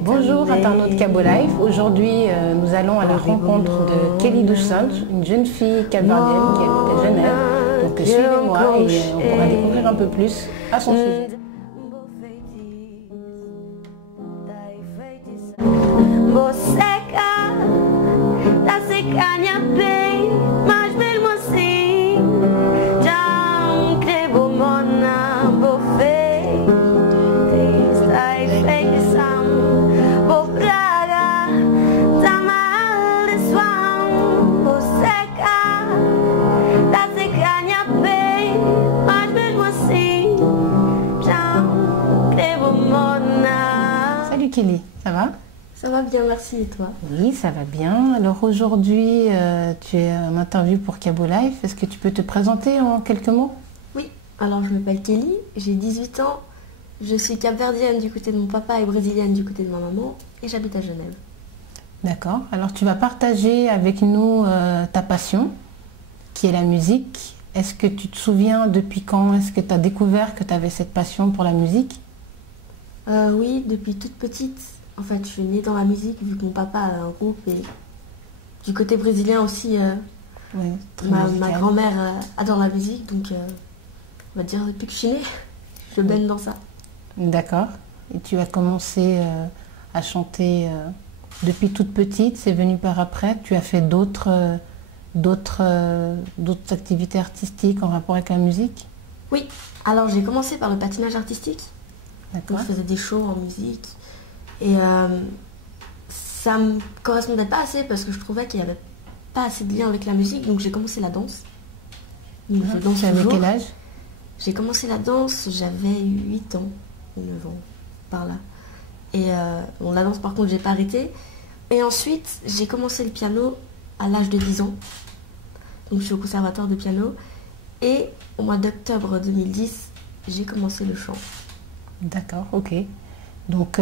Bonjour internaute Cabo Life, aujourd'hui nous allons à la rencontre de Kelly Dos Santos, une jeune fille capverdienne qui habite à Genève. Donc suivez-moi et on pourra découvrir un peu plus à son sujet. Salut Kelly, ça va? Ça va bien, merci, et toi? Oui, ça va bien. Alors aujourd'hui, tu es en interview pour Cabo Life. Est-ce que tu peux te présenter en quelques mots? Oui, alors je m'appelle Kelly, j'ai 18 ans, je suis capverdienne du côté de mon papa et brésilienne du côté de ma maman, et j'habite à Genève. D'accord. Alors tu vas partager avec nous ta passion, qui est la musique. Est-ce que tu te souviens depuis quand est-ce que tu as découvert que tu avais cette passion pour la musique? Oui, depuis toute petite. En fait, je suis née dans la musique vu que mon papa a un groupe et du côté brésilien aussi, Oui, ma grand-mère adore la musique, donc on va dire depuis que je suis née, je baigne dans ça. D'accord. Et tu as commencé à chanter depuis toute petite, c'est venu par après. Tu as fait d'autres activités artistiques en rapport avec la musique? Oui, alors j'ai commencé par le patinage artistique. Donc D'accord. je faisais des shows en musique et ça me correspondait pas assez parce que je trouvais qu'il n'y avait pas assez de lien avec la musique, donc j'ai commencé la danse. Donc, je danse Tu avais toujours. quel âge? J'ai commencé la danse, j'avais 8 ans ou 9 ans par là. Et bon, la danse par contre j'ai pas arrêté. Et ensuite j'ai commencé le piano à l'âge de 10 ans. Donc je suis au conservatoire de piano et au mois d'octobre 2010 j'ai commencé le chant. D'accord, ok. Donc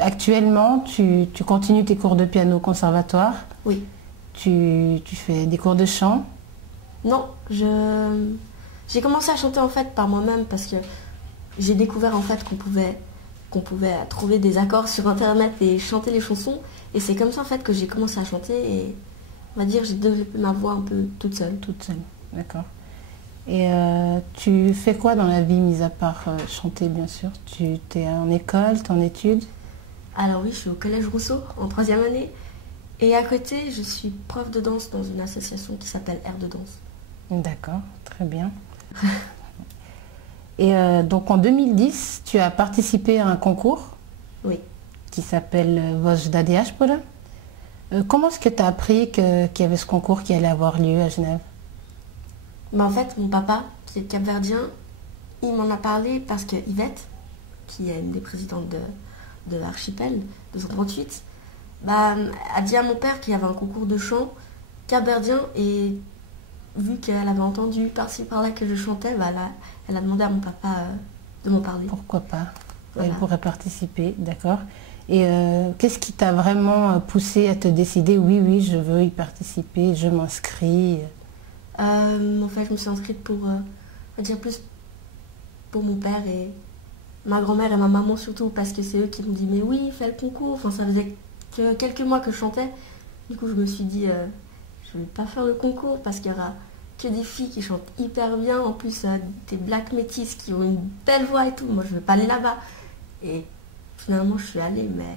actuellement, tu continues tes cours de piano au conservatoire. Oui. Tu fais des cours de chant. Non, j'ai commencé à chanter en fait par moi-même parce que j'ai découvert en fait qu'on pouvait trouver des accords sur internet et chanter les chansons. Et c'est comme ça en fait que j'ai commencé à chanter et on va dire j'ai développé ma voix un peu toute seule. Toute seule, d'accord. Et tu fais quoi dans la vie, mis à part chanter, bien sûr? Tu es en école, tu es en études? Alors oui, je suis au collège Rousseau en 3e année. Et à côté, je suis prof de danse dans une association qui s'appelle Air de Danse. D'accord, très bien. Et donc en 2010, tu as participé à un concours Oui. qui s'appelle Voz da Diaspora. Comment est-ce que tu as appris qu'il y avait ce concours qui allait avoir lieu à Genève? Mais en fait, mon papa, qui est capverdien, il m'en a parlé parce que Yvette, qui est une des présidentes de l'archipel, de 138, bah, a dit à mon père qu'il y avait un concours de chant capverdien et vu qu'elle avait entendu par-ci par-là que je chantais, bah, elle a demandé à mon papa de m'en parler. Pourquoi pas? Voilà. Elle pourrait participer, d'accord. Et qu'est-ce qui t'a vraiment poussé à te décider, oui, je veux y participer, je m'inscris? En fait, je me suis inscrite pour, on va dire plus pour mon père et ma grand-mère et ma maman surtout, parce que c'est eux qui m'ont dit mais oui, fais le concours. Enfin, ça faisait que quelques mois que je chantais. Du coup, je me suis dit, je vais pas faire le concours parce qu'il y aura que des filles qui chantent hyper bien. En plus, des black métis qui ont une belle voix et tout. Moi, je vais pas aller là-bas. Et finalement, je suis allée, mais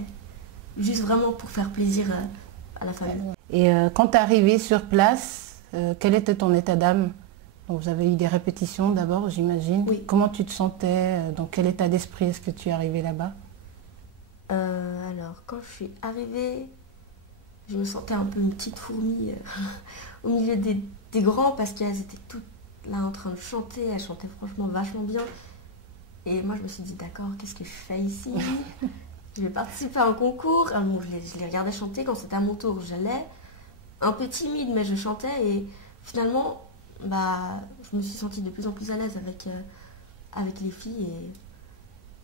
juste vraiment pour faire plaisir à la famille. Et quand tu es arrivée sur place, quel était ton état d'âme? Donc, vous avez eu des répétitions d'abord, j'imagine. Oui. Comment tu te sentais? Dans quel état d'esprit est-ce que tu es arrivée là-bas? Alors, quand je suis arrivée, je me sentais un peu une petite fourmi au milieu des grands parce qu'elles étaient toutes là en train de chanter. Elles chantaient franchement vachement bien. Et moi, je me suis dit, d'accord, qu'est-ce que je fais ici? Je vais participer à un concours. Alors, bon, je les regardais chanter. Quand c'était à mon tour, j'allais. Un peu timide, mais je chantais. Et finalement, bah, je me suis sentie de plus en plus à l'aise avec les filles. Et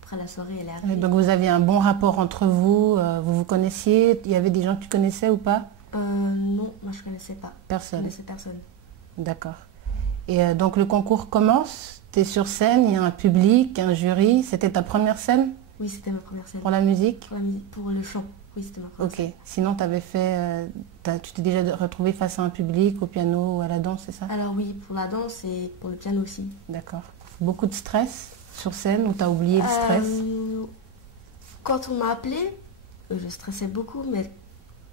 après, la soirée, elle est arrivée. Donc vous aviez un bon rapport entre vous, vous vous connaissiez? Il y avait des gens que tu connaissais ou pas? Non, moi, je connaissais pas. Personne. Je connaissais personne. D'accord. Et donc le concours commence, tu es sur scène, il y a un public, un jury. C'était ta première scène? Oui, c'était ma première scène. Pour la musique? Pour la musique, pour le chant. Oui, c'était ma première scène. Ok. Sinon, tu avais fait... tu t'es déjà retrouvé face à un public, au piano ou à la danse, c'est ça? Alors oui, pour la danse et pour le piano aussi. D'accord. Beaucoup de stress sur scène ou tu as oublié le stress? Quand on m'a appelé, je stressais beaucoup, mais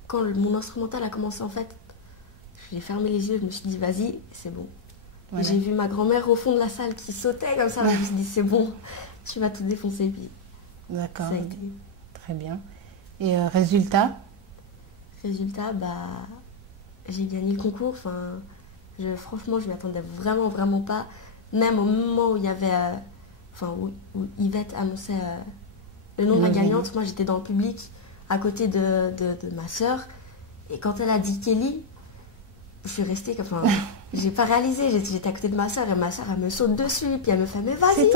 quand mon instrumental a commencé en fait, j'ai fermé les yeux, je me suis dit vas-y, c'est bon. Voilà. J'ai vu ma grand-mère au fond de la salle qui sautait comme ça, je me suis dit c'est bon, tu vas tout défoncer. Puis D'accord. ça a été. Très bien. Et résultat? Résultat, j'ai gagné le concours. Franchement, je m'y attendais vraiment pas. Même au moment où il y avait, où Yvette annonçait le nom de la gagnante, moi j'étais dans le public à côté de ma sœur. Et quand elle a dit Kelly, je suis restée comme... j'ai pas réalisé, j'étais à côté de ma sœur et ma sœur elle me saute dessus. Puis elle me fait mais vas-y,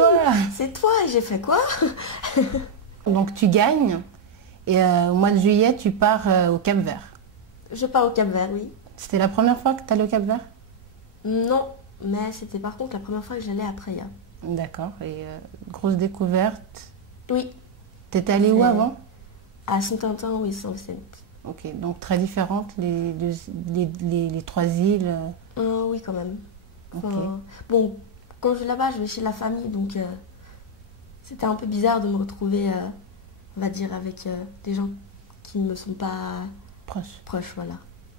c'est toi. Et j'ai fait quoi? Donc tu gagnes et au mois de juillet tu pars au Cap-Vert. Je pars au Cap-Vert, oui. C'était la première fois que tu allais au Cap-Vert? Non, mais c'était par contre la première fois que j'allais à Praia. D'accord. Et grosse découverte? Oui. T'étais allée où avant? À Saint-Quentin, oui, Saint-Vicent. Ok, donc très différentes les trois îles. Oui, quand même. Okay. Bon, quand je vais là-bas, je vais chez la famille, donc c'était un peu bizarre de me retrouver, on va dire, avec des gens qui ne me sont pas proches, voilà.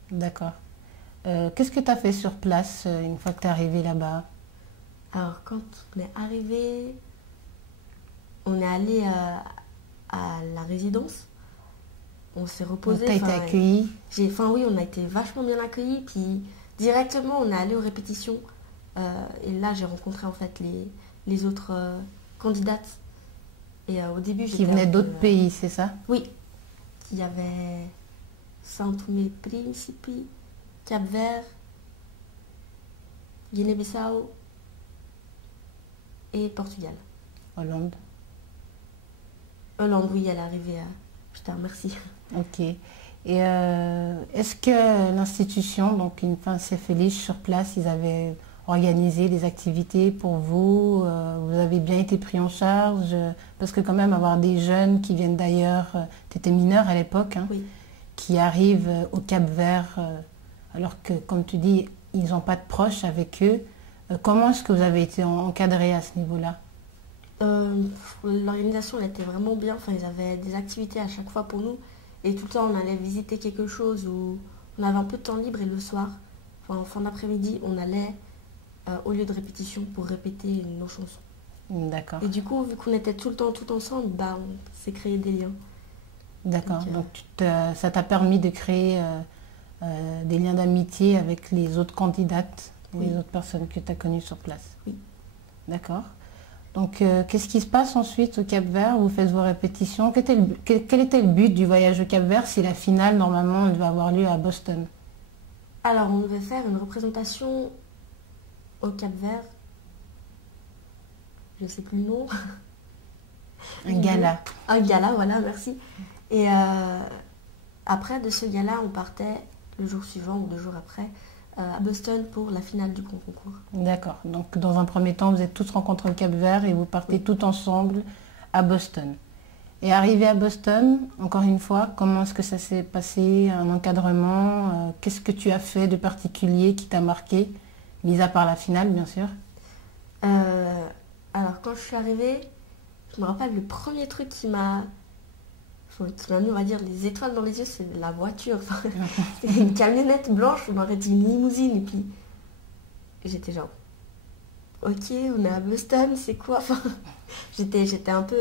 D'accord. Qu'est-ce que tu as fait sur place une fois que tu es arrivé là-bas? Alors, quand on est arrivé, on est allé à la résidence. On s'est reposé. Tu as été accueilli? Oui, on a été vachement bien accueillis. Puis directement, on est allé aux répétitions. Et là, j'ai rencontré en fait les autres candidates. Et au début, qui venaient d'autres pays, c'est ça? Oui. Il y avait São Tomé e Príncipe, Cap-Vert, Guinée-Bissau et Portugal. Hollande, oui, elle est arrivée à... Je te remercie. Ok. Et est-ce que l'institution, donc une Infancia Feliz sur place, ils avaient organisé des activités pour vous? Vous avez bien été pris en charge? Parce que quand même avoir des jeunes qui viennent d'ailleurs, tu étais mineure à l'époque, hein, oui. Qui arrivent au Cap-Vert, alors que, comme tu dis, ils n'ont pas de proches avec eux. Comment est-ce que vous avez été encadré à ce niveau-là? L'organisation elle était vraiment bien. Ils avaient des activités à chaque fois pour nous. Et tout le temps, on allait visiter quelque chose où on avait un peu de temps libre. Et le soir, en fin d'après-midi, on allait au lieu de répétition pour répéter nos chansons. D'accord. Et du coup, vu qu'on était tout le temps tout ensemble, on s'est créé des liens. D'accord. Donc ça t'a permis de créer des liens d'amitié avec les autres candidates, oui. Les autres personnes que tu as connues sur place. Oui. D'accord. Donc qu'est-ce qui se passe ensuite au Cap-Vert? Vous faites vos répétitions. Quel était le but du voyage au Cap-Vert si la finale, normalement, elle devait avoir lieu à Boston? Alors, on devait faire une représentation au Cap-Vert. Je ne sais plus le nom. Un gala. Un gala, voilà, merci. Et après, de ce gala, on partait le jour suivant ou 2 jours après à Boston pour la finale du grand concours. D'accord. Donc, dans un premier temps, vous êtes tous rencontrés au Cap-Vert et vous partez tout ensemble à Boston. Et arrivé à Boston, encore une fois, comment est-ce que ça s'est passé? Un encadrement? Qu'est-ce que tu as fait de particulier qui t'a marqué, mis à part la finale, bien sûr? Alors, quand je suis arrivée, je me rappelle le premier truc qui m'a mis, on va dire, les étoiles dans les yeux, c'est la voiture. C'était une camionnette blanche, on aurait dit une limousine. Et puis, j'étais genre, ok, on est à Boston, c'est quoi? J'étais un peu...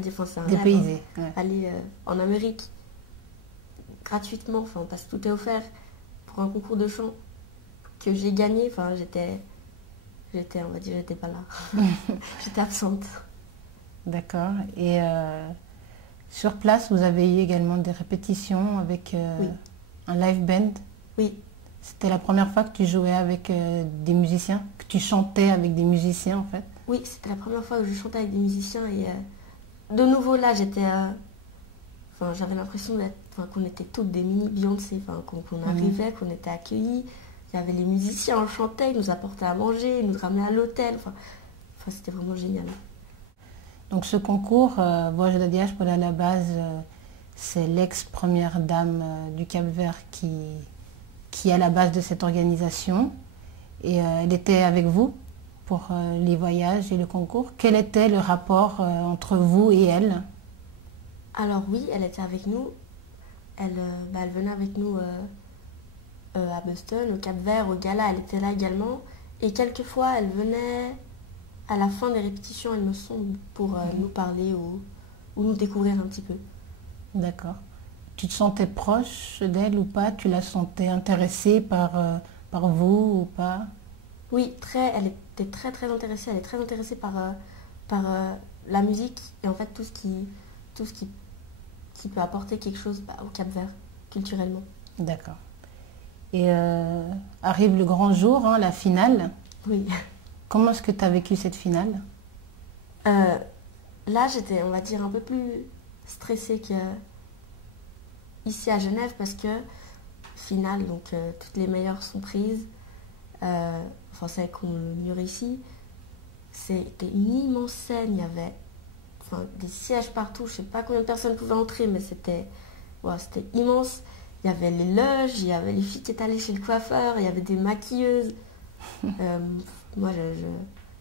c'est un dépaysée. Rêve, aller en Amérique gratuitement, parce que tout est offert pour un concours de chant que j'ai gagné. On va dire, j'étais pas là. J'étais absente. D'accord. Et sur place, vous avez eu également des répétitions avec oui. un live band? Oui. C'était la première fois que tu jouais avec des musiciens, que tu chantais avec des musiciens en fait? Oui, c'était la première fois que je chantais avec des musiciens et de nouveau là, j'avais l'impression qu'on était toutes des mini Beyoncé, qu'on arrivait, qu'on était accueillis. Il y avait les musiciens, on chantait, ils nous apportaient à manger, ils nous ramenaient à l'hôtel. C'était vraiment génial. Donc ce concours, Voix de la Diaspora, à la base, c'est l'ex-première dame du Cap-Vert qui est à la base de cette organisation. Et elle était avec vous pour les voyages et le concours. Quel était le rapport entre vous et elle? Alors oui, elle était avec nous. Elle venait avec nous à Boston, au Cap-Vert, au gala. Elle était là également. Et quelquefois, elle venait à la fin des répétitions, il me semble, pour nous parler ou nous découvrir un petit peu. D'accord. Tu te sentais proche d'elle ou pas? Tu la sentais intéressée par vous ou pas? Oui, elle était très très intéressée. Elle est très intéressée par la musique et en fait tout ce qui peut apporter quelque chose au Cap-Vert, culturellement. D'accord. Et arrive le grand jour, hein, la finale. Oui. Comment est-ce que tu as vécu cette finale? Là, j'étais, on va dire, un peu plus stressée qu'ici à Genève parce que finale, donc toutes les meilleures sont prises. Enfin, celles qu'on mieux réussi. C'était une immense scène, il y avait des sièges partout, je sais pas combien de personnes pouvaient entrer, mais c'était immense. Il y avait les loges, il y avait les filles qui étaient allées chez le coiffeur, il y avait des maquilleuses. Moi,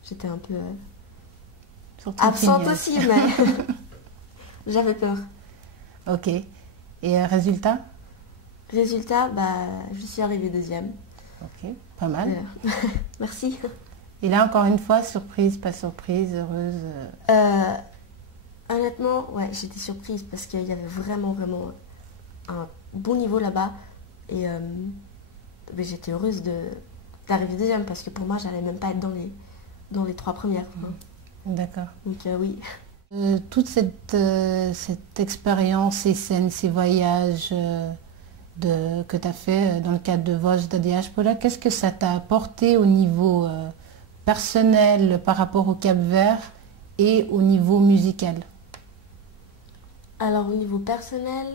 j'étais un peu absente aussi, mais j'avais peur. Ok. Et résultat? Résultat, je suis arrivée deuxième. Ok, pas mal. Merci. Et là, encore une fois, surprise, pas surprise, heureuse? Honnêtement, ouais, j'étais surprise parce qu'il y avait vraiment, vraiment un bon niveau là-bas. Et j'étais heureuse d'arriver deuxième parce que pour moi, j'allais même pas être dans les 3 premières. D'accord. Donc oui. Toute cette expérience, ces scènes, ces voyages que tu as fait dans le cadre de Voix de la Diaspora, qu'est-ce que ça t'a apporté au niveau personnel par rapport au Cap-Vert et au niveau musical? Alors au niveau personnel,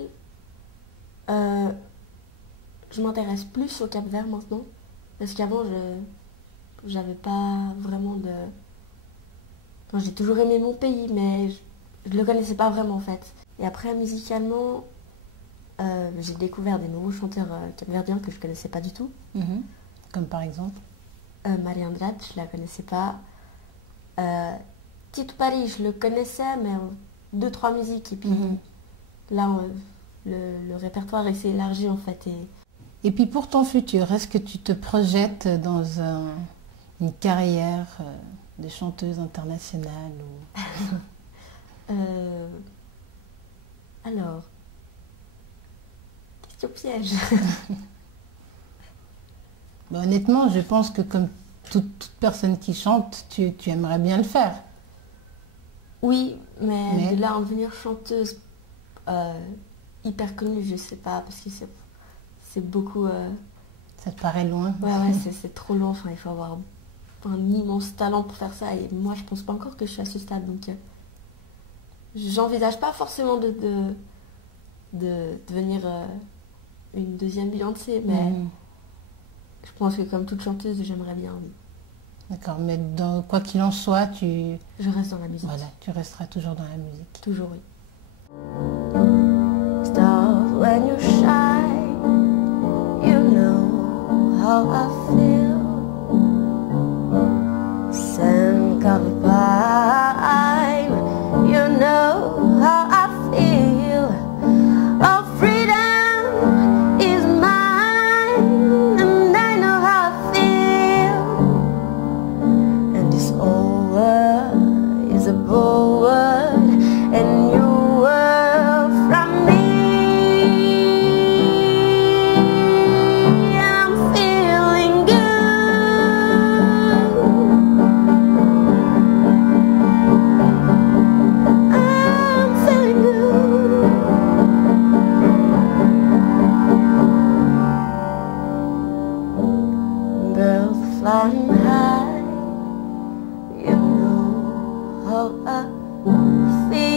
je m'intéresse plus au Cap-Vert maintenant. Parce qu'avant, j'avais pas vraiment de... Enfin, j'ai toujours aimé mon pays, mais je le connaissais pas vraiment en fait. Et après, musicalement, j'ai découvert des nouveaux chanteurs capverdiens que je connaissais pas du tout. Comme par exemple Maria Andrade, je la connaissais pas. Tito Paris, je le connaissais, mais 2-3 musiques. Et puis là, le répertoire s'est élargi en fait. Et puis pour ton futur, est-ce que tu te projettes dans une carrière de chanteuse internationale ou... Alors, question piège. Honnêtement, je pense que comme toute personne qui chante, tu aimerais bien le faire. Oui, mais de là à en devenir chanteuse hyper connue, je sais pas, parce que c'est beaucoup... Ça te paraît loin? Ouais, c'est trop loin. Enfin, il faut avoir un immense talent pour faire ça. Et moi, je pense pas encore que je suis à ce stade. Donc, j'envisage pas forcément de devenir une deuxième Beyoncé. Mais je pense que comme toute chanteuse, j'aimerais bien, oui. D'accord, mais quoi qu'il en soit, je reste dans la musique. Voilà, tu resteras toujours dans la musique. Toujours, oui. Stars, when you shine, you know how I feel. Sand covered pine, you know how I feel. Oh, freedom is mine, and I know how I feel. And this old world is a bold world, and you were from me. I'm feeling good. I'm feeling good. Birds are flying high. You know how I feel.